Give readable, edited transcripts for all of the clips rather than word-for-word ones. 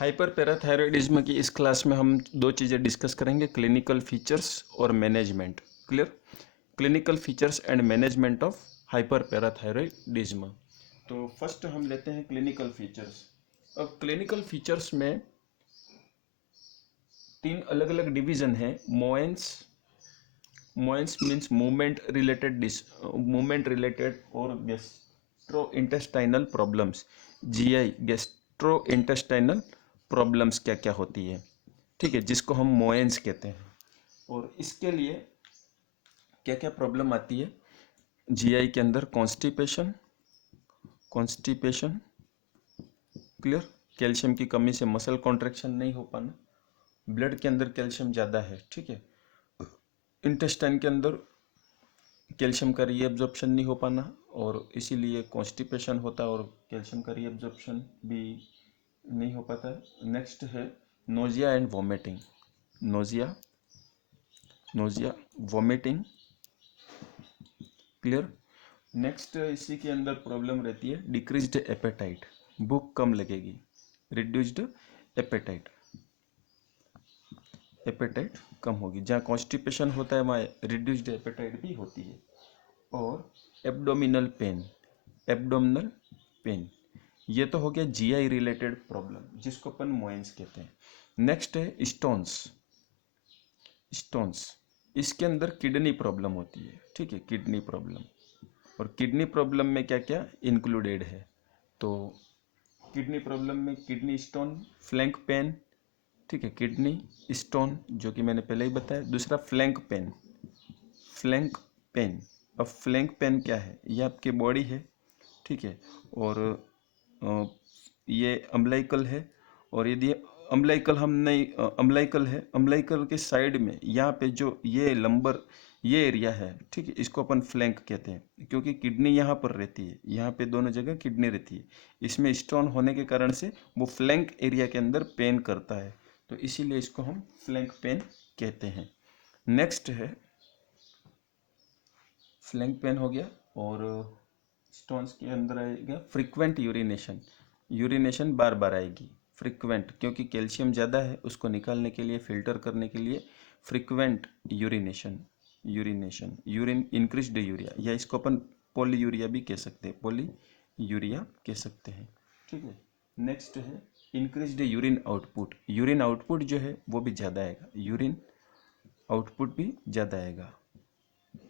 Hyper parathyroidism की इस class में हम दो चीज़ें डिस्कस करेंगे, क्लिनिकल फीचर्स और management. Clear? Clinical features and management of hyper parathyroidism. तो फर्स्ट हम लेते हैं क्लिनिकल फीचर्स। अब क्लिनिकल फीचर्स में तीन अलग अलग डिवीजन है। मोएंस मीन्स मूवमेंट रिलेटेड और gastro intestinal problems. GI gastro intestinal problems क्या क्या होती है, ठीक है, जिसको हम मोएंस कहते हैं। और इसके लिए क्या क्या प्रॉब्लम आती है जीआई के अंदर? कॉन्स्टिपेशन, क्लियर, कैल्शियम की कमी से मसल कॉन्ट्रैक्शन नहीं हो पाना, ब्लड के अंदर कैल्शियम ज़्यादा है, ठीक है, इंटेस्टाइन के अंदर कैल्शियम का रीएब्जॉर्प्शन नहीं हो पाना और इसीलिए कॉन्स्टिपेशन होता है और कैल्शियम का रीएब्जॉर्प्शन भी नहीं हो पाता है। नेक्स्ट है nausea and vomiting. Nausea vomiting, clear. Next इसी के अंदर प्रॉब्लम रहती है डिक्रीज्ड एपेटाइट, भूख कम लगेगी, रिड्यूस्ड एपेटाइट, एपेटाइट कम होगी। जहाँ कॉन्स्टिपेशन होता है वहाँ रिड्यूस्ड एपेटाइट भी होती है। और एब्डोमिनल पेन, ये तो हो गया जीआई रिलेटेड प्रॉब्लम जिसको अपन मोएंस कहते हैं। नेक्स्ट है स्टोन्स, इसके अंदर किडनी प्रॉब्लम होती है, ठीक है, किडनी प्रॉब्लम। और किडनी प्रॉब्लम में क्या क्या इंक्लूडेड है? तो किडनी प्रॉब्लम में किडनी स्टोन, फ्लैंक पेन, ठीक है, किडनी स्टोन जो कि मैंने पहले ही बताया। दूसरा फ्लैंक पेन। अब फ्लैंक पेन क्या है? ये आपकी बॉडी है, ठीक है, और ये अम्बलाइकल है। और यदि अम्बलाइकल हम नहीं अम्बलाइकल है, अम्बलाइकल के साइड में यहाँ पे जो ये एरिया है, ठीक है, इसको अपन फ्लैंक कहते हैं क्योंकि किडनी यहाँ पर रहती है, यहाँ पे दोनों जगह किडनी रहती है। इसमें स्टोन होने के कारण से वो फ्लैंक एरिया के अंदर पेन करता है, तो इसीलिए इसको हम फ्लैंक पेन कहते हैं। नेक्स्ट है फ्लैंक पेन हो गया। और स्टोन्स के अंदर आएगा फ्रीक्वेंट यूरिनेशन बार बार आएगी, फ्रीक्वेंट, क्योंकि कैल्शियम ज़्यादा है, उसको निकालने के लिए, फिल्टर करने के लिए frequent urination, urine increased urea, या इसको अपन पॉलीयूरिया भी कह सकते हैं, पॉलीयूरिया कह सकते हैं, ठीक है। नेक्स्ट है इंक्रीज्ड यूरिन आउटपुट जो है वो भी ज़्यादा आएगा, यूरिन आउटपुट भी ज़्यादा आएगा,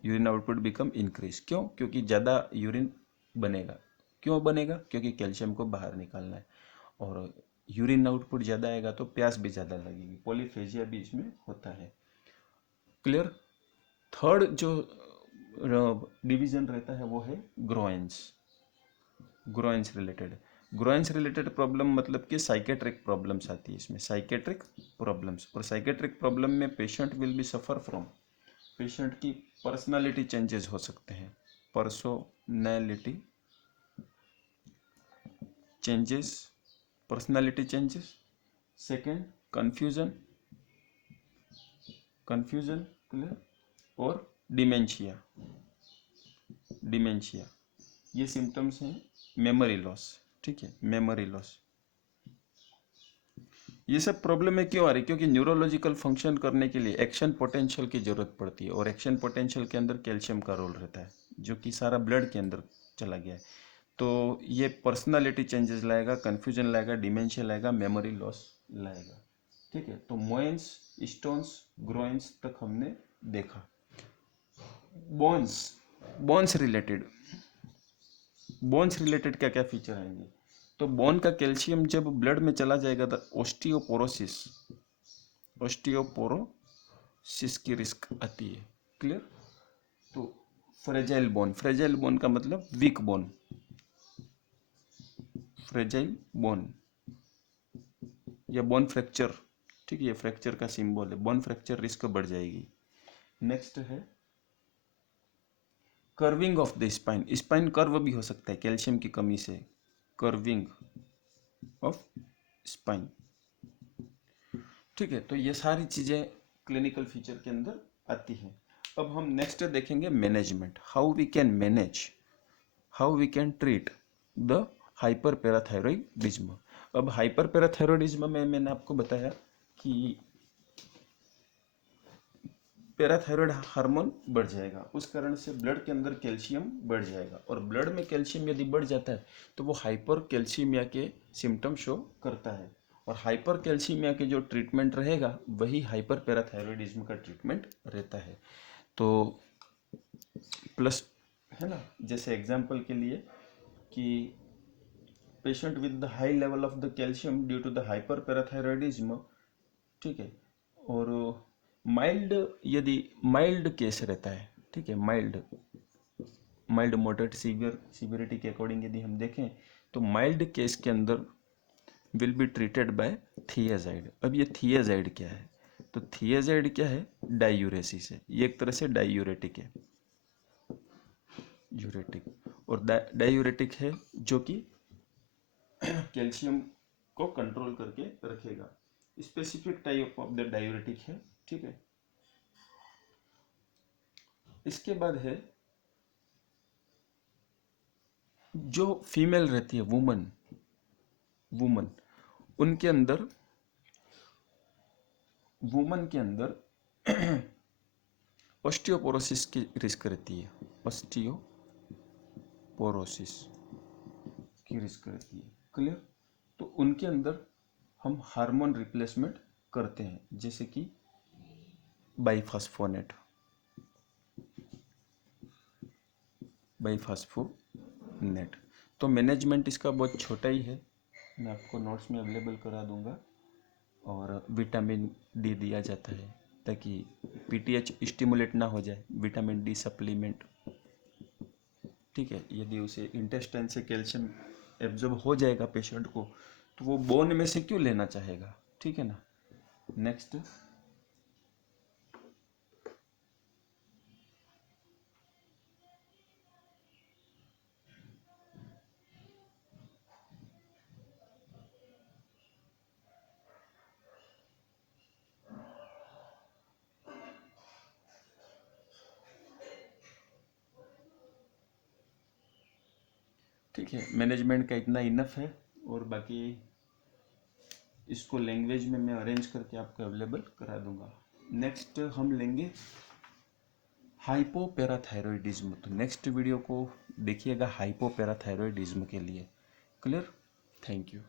यूरिन आउटपुट बिकम इंक्रीज। क्यों? क्योंकि ज़्यादा यूरिन बनेगा। क्यों बनेगा? क्योंकि कैल्शियम को बाहर निकालना है। और यूरिन आउटपुट ज़्यादा आएगा तो प्यास भी ज़्यादा लगेगी, पॉलीफेजिया भी इसमें होता है। क्लियर? थर्ड जो डिवीजन रहता है वो है ग्रोइंस रिलेटेड प्रॉब्लम, मतलब कि साइकेट्रिक प्रॉब्लम्स आती है इसमें, साइकेट्रिक प्रॉब्लम्स। और साइकेट्रिक प्रॉब्लम में patient will be suffer from, patient की पर्सनालिटी चेंजेस हो सकते हैं, personality changes. Second confusion, clear. और डिमेंशिया, ये सिम्टम्स हैं। मेमोरी लॉस, ठीक है, मेमोरी लॉस। ये सब प्रॉब्लम में क्यों आ रही? क्योंकि न्यूरोलॉजिकल फंक्शन करने के लिए एक्शन पोटेंशियल की जरूरत पड़ती है, और एक्शन पोटेंशियल के अंदर कैल्शियम का रोल रहता है जो कि सारा ब्लड के अंदर चला गया है। तो ये पर्सनालिटी चेंजेस लाएगा, कन्फ्यूजन लाएगा, डिमेंशिया लाएगा, मेमोरी लॉस लाएगा, ठीक है। तो मोएंस, स्टोन्स, ग्रोइंस तक हमने देखा। बोन्स रिलेटेड क्या क्या फीचर आएंगे? तो बोन का कैल्शियम जब ब्लड में चला जाएगा तो ओस्टियोपोरोसिस की रिस्क आती है, क्लियर। तो फ्रेजाइल बोन का मतलब वीक बोन, फ्रेजाइल बोन या बोन फ्रैक्चर, ठीक है, ये फ्रैक्चर का सिंबल है, बोन फ्रैक्चर रिस्क बढ़ जाएगी। नेक्स्ट है curving of the spine curve भी हो सकता है कैल्शियम की कमी से, कर्विंग ऑफ स्पाइन, ठीक है। तो ये सारी चीज़ें क्लिनिकल फीचर के अंदर आती हैं। अब हम नेक्स्ट देखेंगे management, how we can treat the hyperparathyroidism. अब हाइपर पैराथायरॉयडिज्म में मैंने आपको बताया कि पैराथायरॉयड हार्मोन बढ़ जाएगा, उस कारण से ब्लड के अंदर कैल्शियम बढ़ जाएगा, और ब्लड में कैल्शियम यदि बढ़ जाता है तो वो हाइपर कैल्सीमिया के सिम्टम शो करता है, और हाइपर कैल्सीमिया के जो ट्रीटमेंट रहेगा वही हाइपर पैराथायरॉयडिज्म का ट्रीटमेंट रहता है। तो प्लस है ना, जैसे एग्जांपल के लिए कि patient with the high level of the calcium due to the hyperparathyroidism, ठीक है, और माइल्ड, यदि माइल्ड केस रहता है, ठीक है, माइल्ड माइल्ड मॉडरेट सीवियरिटी के अकॉर्डिंग यदि हम देखें तो माइल्ड केस के अंदर will be treated by thiazide. अब ये थियाजाइड क्या है, तो थियाजाइड क्या है, डायूरेसिस है, ये एक तरह से डायूरेटिक है, यूरेटिक, और डायूरेटिक है जो कि कैल्शियम को कंट्रोल करके रखेगा, specific type of the diuretic है, ठीक है। इसके बाद है जो फीमेल रहती है, वुमन वुमन उनके अंदर वुमन के अंदर ऑस्टियोपोरोसिस की रिस्क रहती है, ऑस्टियोपोरोसिस की रिस्क रहती है, क्लियर। तो उनके अंदर हम हार्मोन रिप्लेसमेंट करते हैं, जैसे कि बाइफास्फोनेट, बाइफास्फोनेट। तो मैनेजमेंट इसका बहुत छोटा ही है, मैं आपको नोट्स में अवेलेबल करा दूंगा, और विटामिन डी दिया जाता है ताकि पीटीएच स्टिमुलेट ना हो जाए, विटामिन डी सप्लीमेंट, ठीक है। यदि उसे इंटेस्टाइन से कैल्शियम एब्जॉर्ब हो जाएगा पेशेंट को, तो वो बोन में से क्यों लेना चाहेगा, ठीक है ना। नेक्स्ट, ठीक है, मैनेजमेंट का इतना इनफ है, और बाकी इसको लैंग्वेज में मैं अरेंज करके आपको अवेलेबल करा दूंगा। नेक्स्ट हम लेंगे हाइपोपैराथायरॉयडिज्म, तो नेक्स्ट वीडियो को देखिएगा हाइपोपैराथायरॉयडिज्म के लिए, क्लियर। Thank you.